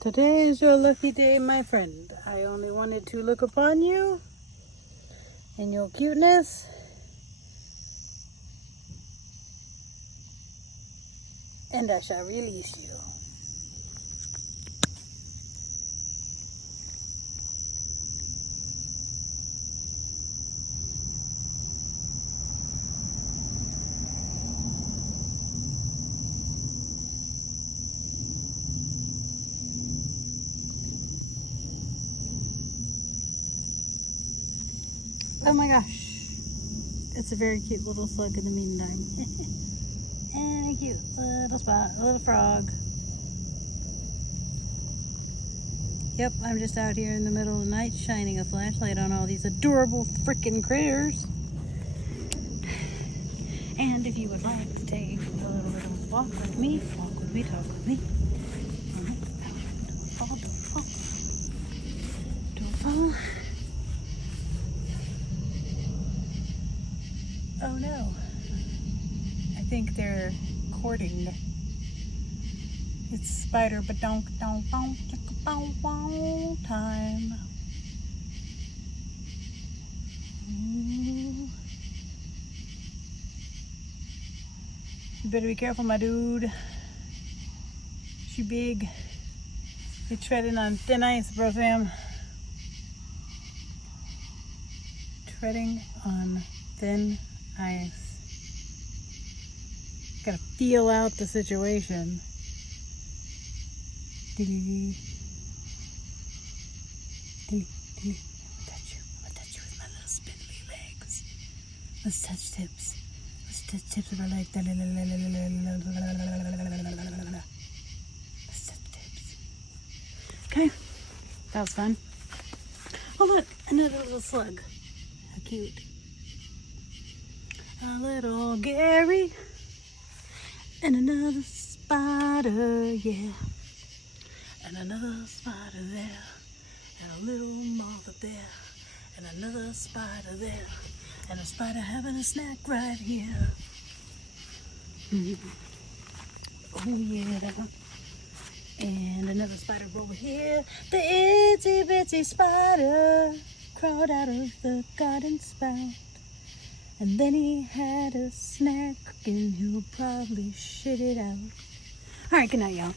Today is your lucky day, my friend. I only wanted to look upon you and your cuteness. And I shall release you. Oh my gosh. It's a very cute little slug in the meantime. And a cute little spot, a little frog. Yep, I'm just out here in the middle of the night shining a flashlight on all these adorable freaking critters. And if you would like to take a little bit of a walk with me, talk with me. Don't fall. Oh no. I think they're courting. It's spider ba-donk donk bonk chicka bow wow time. Ooh. You better be careful, my dude. She big. You're treading on thin ice, bro fam. Treading on thin ice. Gotta feel out the situation. Dilly. I'm gonna touch you with my little spindly legs. Let's touch tips. Let's touch tips of our legs. Let's touch tips. Okay, that was fun. Oh look, another little slug. How cute. A little Gary. And another spider, yeah. And another spider there. And a little moth up there. And another spider there. And a spider having a snack right here. Oh yeah. And another spider over here. The itsy bitsy spider crawled out of the garden spout. And then he had a snack and he'll probably shit it out. Alright, good night, y'all.